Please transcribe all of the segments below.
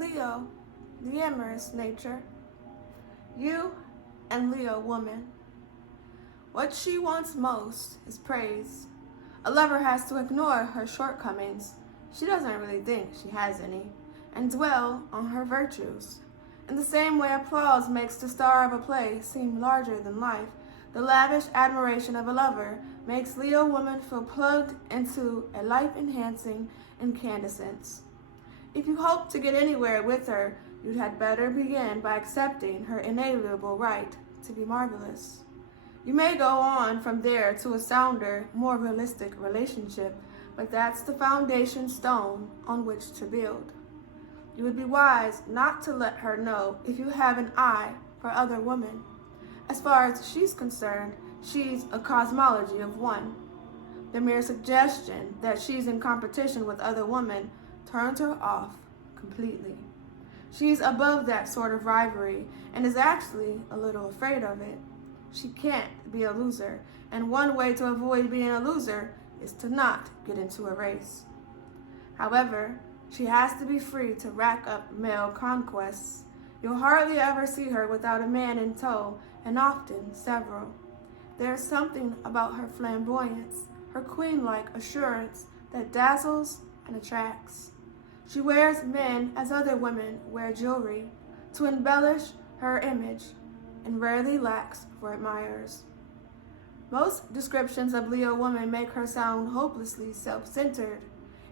Leo, the amorous nature. You and Leo woman. What she wants most is praise. A lover has to ignore her shortcomings. She doesn't really think she has any, and dwell on her virtues. In the same way applause makes the star of a play seem larger than life, the lavish admiration of a lover makes Leo woman feel plugged into a life-enhancing incandescence. If you hope to get anywhere with her, you had better begin by accepting her inalienable right to be marvelous. You may go on from there to a sounder, more realistic relationship, but that's the foundation stone on which to build. You would be wise not to let her know if you have an eye for other women. As far as she's concerned, she's a cosmology of one. The mere suggestion that she's in competition with other women turns her off completely. She's above that sort of rivalry and is actually a little afraid of it. She can't be a loser, and one way to avoid being a loser is to not get into a race. However, she has to be free to rack up male conquests. You'll hardly ever see her without a man in tow, and often several. There's something about her flamboyance, her queen-like assurance, that dazzles and attracts. She wears men as other women wear jewelry to embellish her image, and rarely lacks for admirers. Most descriptions of Leo woman make her sound hopelessly self-centered.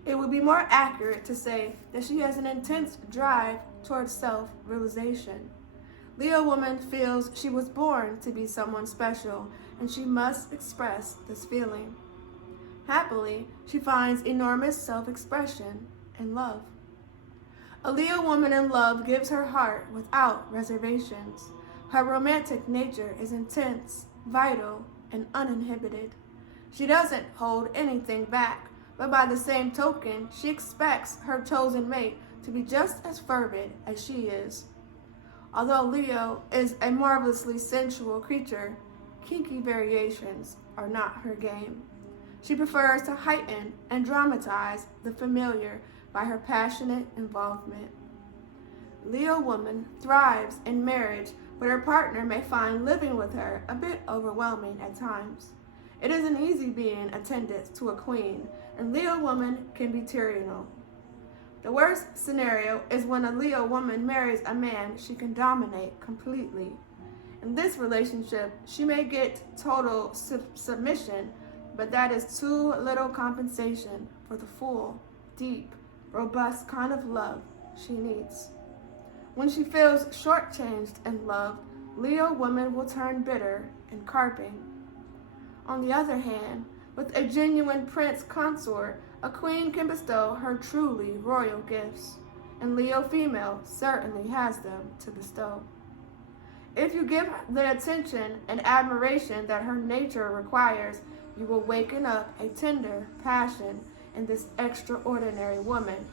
It would be more accurate to say that she has an intense drive towards self-realization. Leo woman feels she was born to be someone special, and she must express this feeling. Happily, she finds enormous self-expression in love. A Leo woman in love gives her heart without reservations. Her romantic nature is intense, vital, and uninhibited. She doesn't hold anything back, but by the same token, she expects her chosen mate to be just as fervent as she is. Although Leo is a marvelously sensual creature, kinky variations are not her game. She prefers to heighten and dramatize the familiar by her passionate involvement. Leo woman thrives in marriage, but her partner may find living with her a bit overwhelming at times. It isn't easy being attendant to a queen, and Leo woman can be tyrannical. The worst scenario is when a Leo woman marries a man she can dominate completely. In this relationship, she may get total submission, but that is too little compensation for the full, deep, robust kind of love she needs. When she feels shortchanged in love, Leo woman will turn bitter and carping. On the other hand, with a genuine prince consort, a queen can bestow her truly royal gifts, and Leo female certainly has them to bestow. If you give the attention and admiration that her nature requires, you will waken up a tender passion in this extraordinary woman.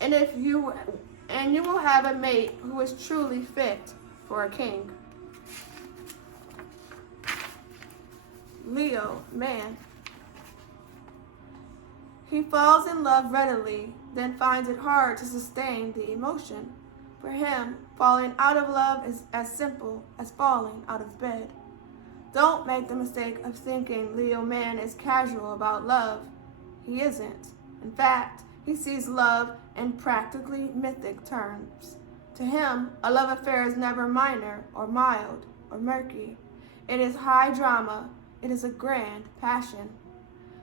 And you will have a mate who is truly fit for a king. Leo, man. He falls in love readily, then finds it hard to sustain the emotion. For him, falling out of love is as simple as falling out of bed. Don't make the mistake of thinking Leo man is casual about love. He isn't. In fact, he sees love in practically mythic terms. To him, a love affair is never minor or mild or murky. It is high drama. It is a grand passion.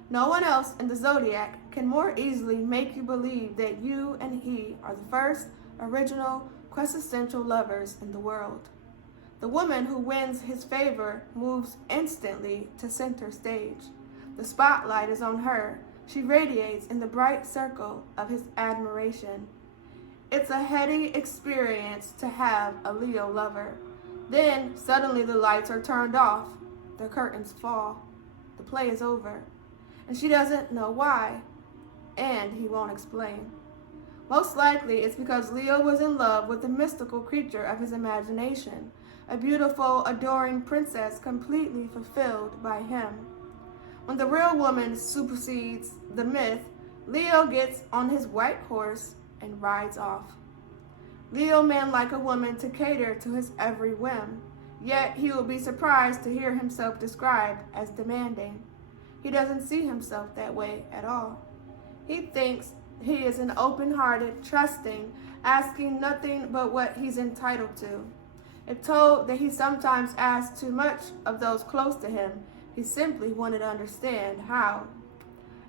No one else in the zodiac can more easily make you believe that you and he are the first, original, quintessential lovers in the world. The woman who wins his favor moves instantly to center stage. The spotlight is on her. She radiates in the bright circle of his admiration. It's a heady experience to have a Leo lover. Then suddenly the lights are turned off. The curtains fall. The play is over. And she doesn't know why. And he won't explain. Most likely it's because Leo was in love with the mystical creature of his imagination, a beautiful, adoring princess completely fulfilled by him. When the real woman supersedes the myth, Leo gets on his white horse and rides off. Leo men like a woman to cater to his every whim, yet he will be surprised to hear himself described as demanding. He doesn't see himself that way at all. He thinks he is an open-hearted, trusting, asking nothing but what he's entitled to. If told that he sometimes asks too much of those close to him, he simply wanted to understand how.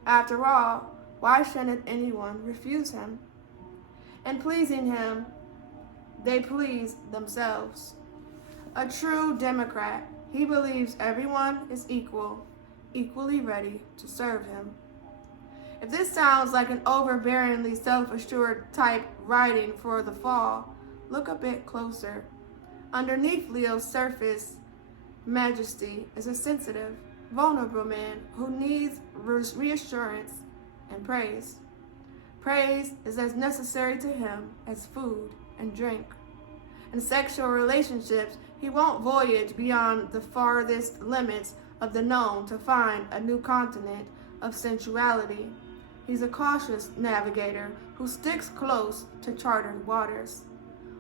After all, why shouldn't anyone refuse him? In pleasing him, they please themselves. A true Democrat, he believes everyone is equal, equally ready to serve him. If this sounds like an overbearingly self-assured type writing for the fall, look a bit closer. Underneath Leo's surface majesty is a sensitive, vulnerable man who needs reassurance and praise. Praise is as necessary to him as food and drink. In sexual relationships, he won't voyage beyond the farthest limits of the known to find a new continent of sensuality. He's a cautious navigator who sticks close to charted waters.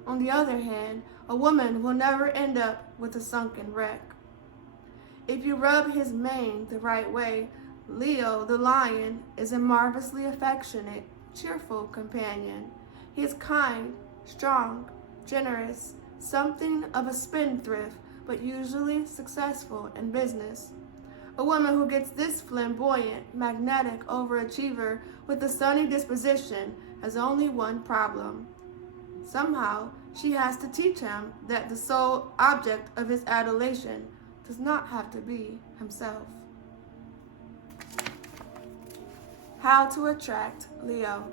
On the other hand, a woman will never end up with a sunken wreck. If you rub his mane the right way, Leo the lion is a marvelously affectionate, cheerful companion. He is kind, strong, generous, something of a spendthrift, but usually successful in business. A woman who gets this flamboyant, magnetic overachiever with a sunny disposition has only one problem. Somehow, she has to teach him that the sole object of his adulation does not have to be himself. How to attract Leo.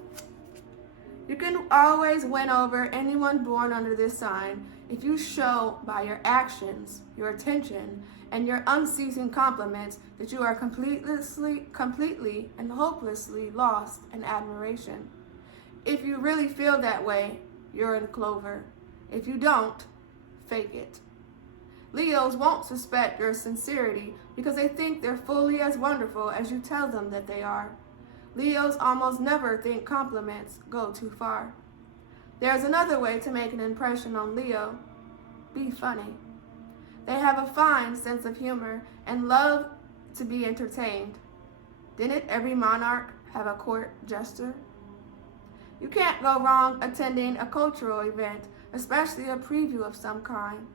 You can always win over anyone born under this sign if you show by your actions, your attention, and your unceasing compliments that you are completely and hopelessly lost in admiration. If you really feel that way, you're in clover. If you don't, fake it. Leos won't suspect your sincerity because they think they're fully as wonderful as you tell them that they are. Leos almost never think compliments go too far. There's another way to make an impression on Leo. Be funny. They have a fine sense of humor and love to be entertained. Didn't every monarch have a court jester? You can't go wrong attending a cultural event, especially a preview of some kind.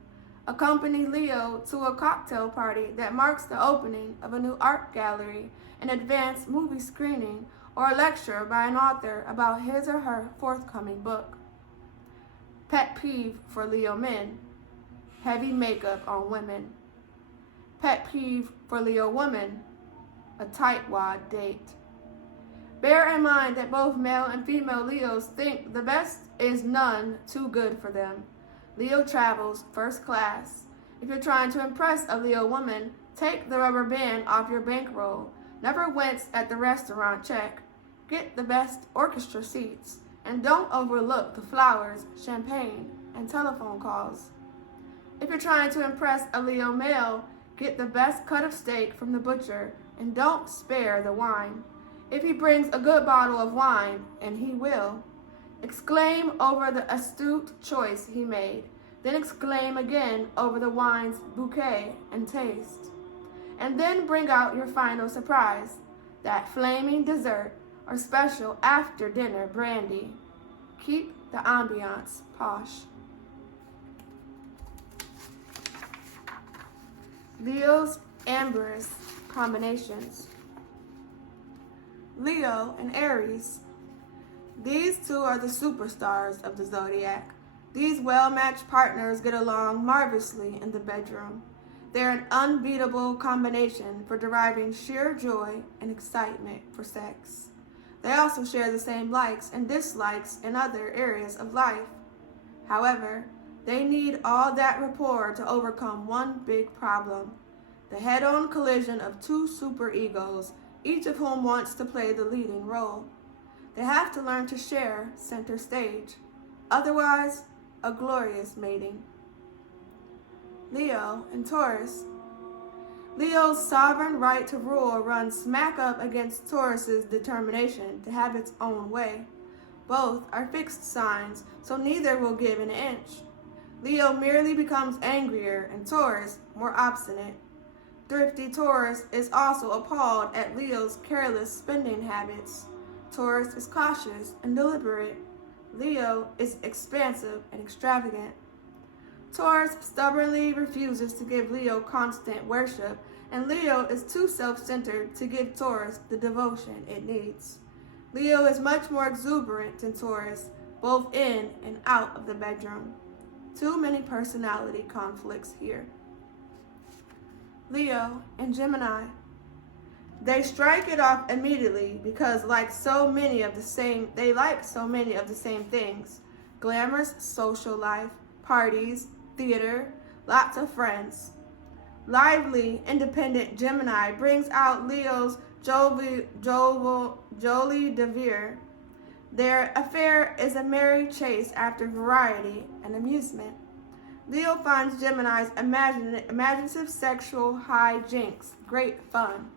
Accompany Leo to a cocktail party that marks the opening of a new art gallery, an advanced movie screening, or a lecture by an author about his or her forthcoming book. Pet peeve for Leo men: heavy makeup on women. Pet peeve for Leo women: a tightwad date. Bear in mind that both male and female Leos think the best is none too good for them. Leo travels first class. If you're trying to impress a Leo woman, take the rubber band off your bankroll. Never wince at the restaurant check. Get the best orchestra seats. And don't overlook the flowers, champagne, and telephone calls. If you're trying to impress a Leo male, get the best cut of steak from the butcher and don't spare the wine. If he brings a good bottle of wine, and he will, exclaim over the astute choice he made, then exclaim again over the wine's bouquet and taste. And then bring out your final surprise, that flaming dessert or special after-dinner brandy. Keep the ambiance posh. Leo's amorous combinations. Leo and Aries. These two are the superstars of the zodiac. These well-matched partners get along marvelously in the bedroom. They're an unbeatable combination for deriving sheer joy and excitement for sex. They also share the same likes and dislikes in other areas of life. However, they need all that rapport to overcome one big problem: the head-on collision of two superegos, each of whom wants to play the leading role. They have to learn to share center stage. Otherwise, a glorious mating. Leo and Taurus. Leo's sovereign right to rule runs smack up against Taurus's determination to have its own way. Both are fixed signs, so neither will give an inch. Leo merely becomes angrier and Taurus more obstinate. Thrifty Taurus is also appalled at Leo's careless spending habits. Taurus is cautious and deliberate. Leo is expansive and extravagant. Taurus stubbornly refuses to give Leo constant worship, and Leo is too self-centered to give Taurus the devotion it needs. Leo is much more exuberant than Taurus, both in and out of the bedroom. Too many personality conflicts here. Leo and Gemini. They strike it off immediately because they like so many of the same things. Glamorous social life, parties, theater, lots of friends. Lively, independent Gemini brings out Leo's jolie de vivre. Their affair is a merry chase after variety and amusement. Leo finds Gemini's imaginative sexual hijinks great fun.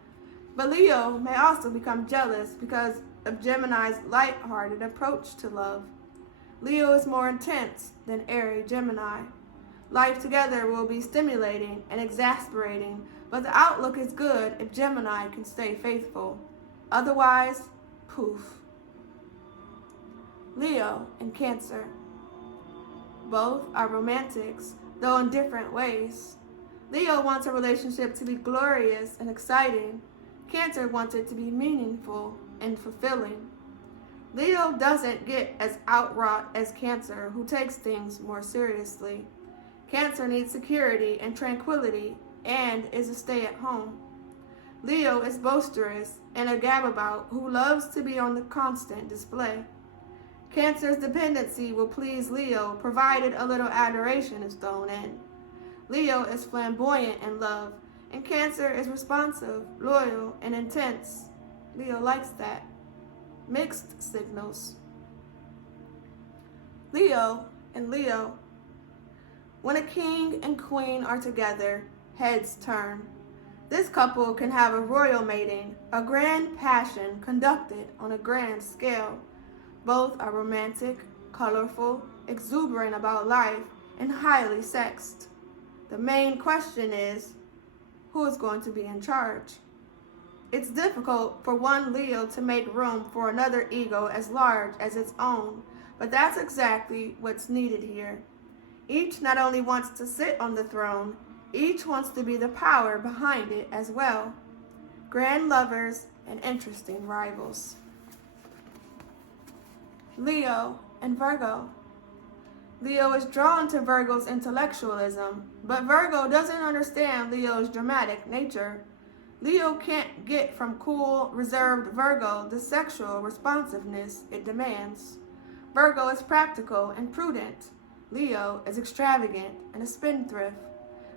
But Leo may also become jealous because of Gemini's light-hearted approach to love. Leo is more intense than airy Gemini. Life together will be stimulating and exasperating, but the outlook is good if Gemini can stay faithful. Otherwise, poof. Leo and Cancer. Both are romantics, though in different ways. Leo wants a relationship to be glorious and exciting. Cancer wants it to be meaningful and fulfilling. Leo doesn't get as outwrought as Cancer, who takes things more seriously. Cancer needs security and tranquility and is a stay-at-home. Leo is boisterous and a gababout who loves to be on the constant display. Cancer's dependency will please Leo, provided a little adoration is thrown in. Leo is flamboyant in love, and Cancer is responsive, loyal, and intense. Leo likes that. Mixed signals. Leo and Leo. When a king and queen are together, heads turn. This couple can have a royal mating, a grand passion conducted on a grand scale. Both are romantic, colorful, exuberant about life, and highly sexed. The main question is, who is going to be in charge? It's difficult for one Leo to make room for another ego as large as its own, but that's exactly what's needed here. Each not only wants to sit on the throne, each wants to be the power behind it as well. Grand lovers and interesting rivals. Leo and Virgo. Leo is drawn to Virgo's intellectualism, but Virgo doesn't understand Leo's dramatic nature. Leo can't get from cool, reserved Virgo the sexual responsiveness it demands. Virgo is practical and prudent. Leo is extravagant and a spendthrift.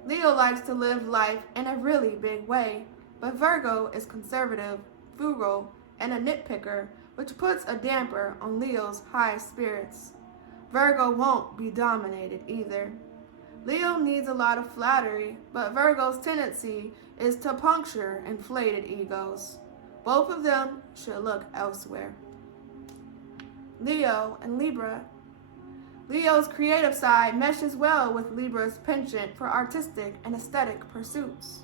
Leo likes to live life in a really big way, but Virgo is conservative, frugal, and a nitpicker, which puts a damper on Leo's high spirits. Virgo won't be dominated either. Leo needs a lot of flattery, but Virgo's tendency is to puncture inflated egos. Both of them should look elsewhere. Leo and Libra. Leo's creative side meshes well with Libra's penchant for artistic and aesthetic pursuits.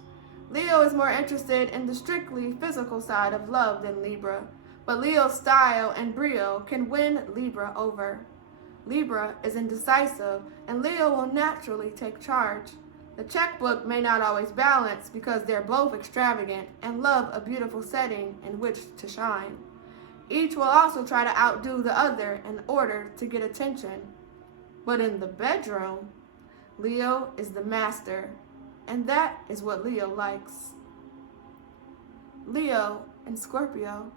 Leo is more interested in the strictly physical side of love than Libra, but Leo's style and brio can win Libra over. Libra is indecisive, and Leo will naturally take charge. The checkbook may not always balance because they're both extravagant and love a beautiful setting in which to shine. Each will also try to outdo the other in order to get attention. But in the bedroom, Leo is the master, and that is what Leo likes. Leo and Scorpio.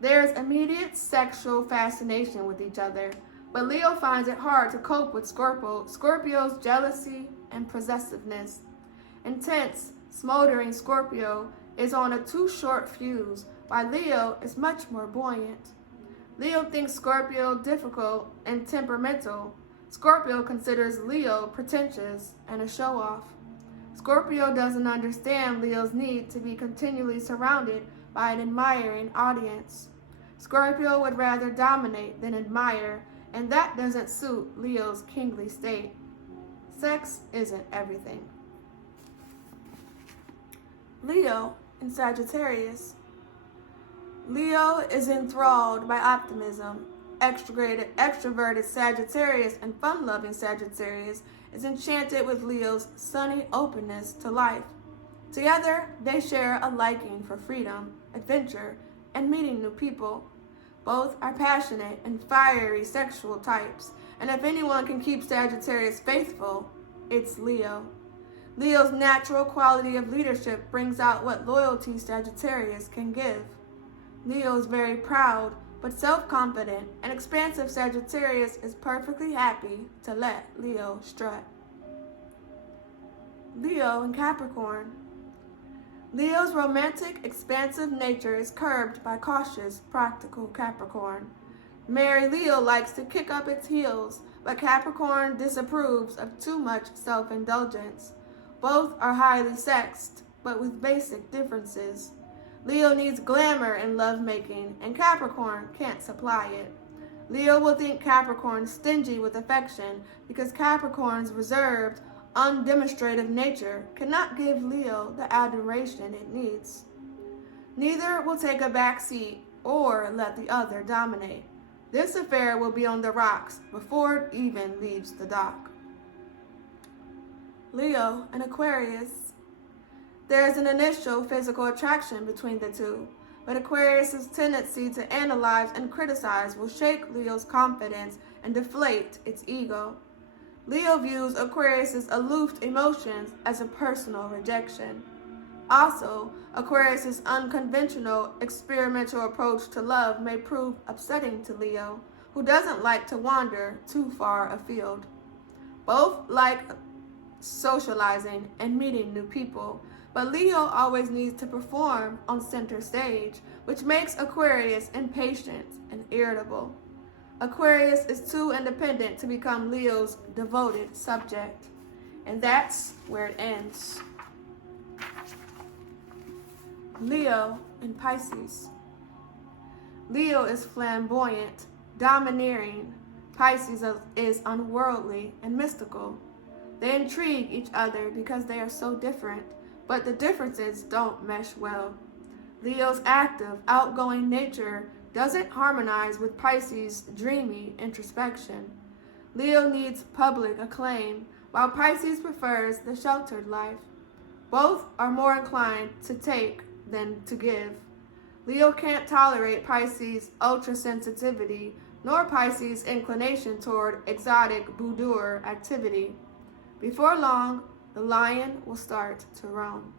There's immediate sexual fascination with each other, but Leo finds it hard to cope with Scorpio's jealousy and possessiveness. Intense, smoldering Scorpio is on a too short fuse, while Leo is much more buoyant. Leo thinks Scorpio difficult and temperamental. Scorpio considers Leo pretentious and a show-off. Scorpio doesn't understand Leo's need to be continually surrounded by an admiring audience. Scorpio would rather dominate than admire, and that doesn't suit Leo's kingly state. Sex isn't everything. Leo in Sagittarius. Leo is enthralled by optimism. Extroverted Sagittarius and fun-loving Sagittarius is enchanted with Leo's sunny openness to life. Together, they share a liking for freedom, adventure, and meeting new people. Both are passionate and fiery sexual types, and if anyone can keep Sagittarius faithful, it's Leo. Leo's natural quality of leadership brings out what loyalty Sagittarius can give. Leo is very proud, but self-confident, and expansive Sagittarius is perfectly happy to let Leo strut. Leo in Capricorn. Leo's romantic, expansive nature is curbed by cautious, practical Capricorn. Merry Leo likes to kick up its heels, but Capricorn disapproves of too much self-indulgence. Both are highly sexed, but with basic differences. Leo needs glamour in lovemaking, and Capricorn can't supply it. Leo will think Capricorn stingy with affection because Capricorn's reserved, undemonstrative nature cannot give Leo the adoration it needs. Neither will take a back seat or let the other dominate. This affair will be on the rocks before it even leaves the dock. Leo and Aquarius. There is an initial physical attraction between the two, but Aquarius's tendency to analyze and criticize will shake Leo's confidence and deflate its ego. Leo views Aquarius's aloof emotions as a personal rejection. Also, Aquarius's unconventional, experimental approach to love may prove upsetting to Leo, who doesn't like to wander too far afield. Both like socializing and meeting new people, but Leo always needs to perform on center stage, which makes Aquarius impatient and irritable. Aquarius is too independent to become Leo's devoted subject. And that's where it ends. Leo in Pisces. Leo is flamboyant, domineering. Pisces is unworldly and mystical. They intrigue each other because they are so different, but the differences don't mesh well. Leo's active, outgoing nature doesn't harmonize with Pisces' dreamy introspection. Leo needs public acclaim, while Pisces prefers the sheltered life. Both are more inclined to take than to give. Leo can't tolerate Pisces' ultra-sensitivity, nor Pisces' inclination toward exotic boudoir activity. Before long, the lion will start to roam.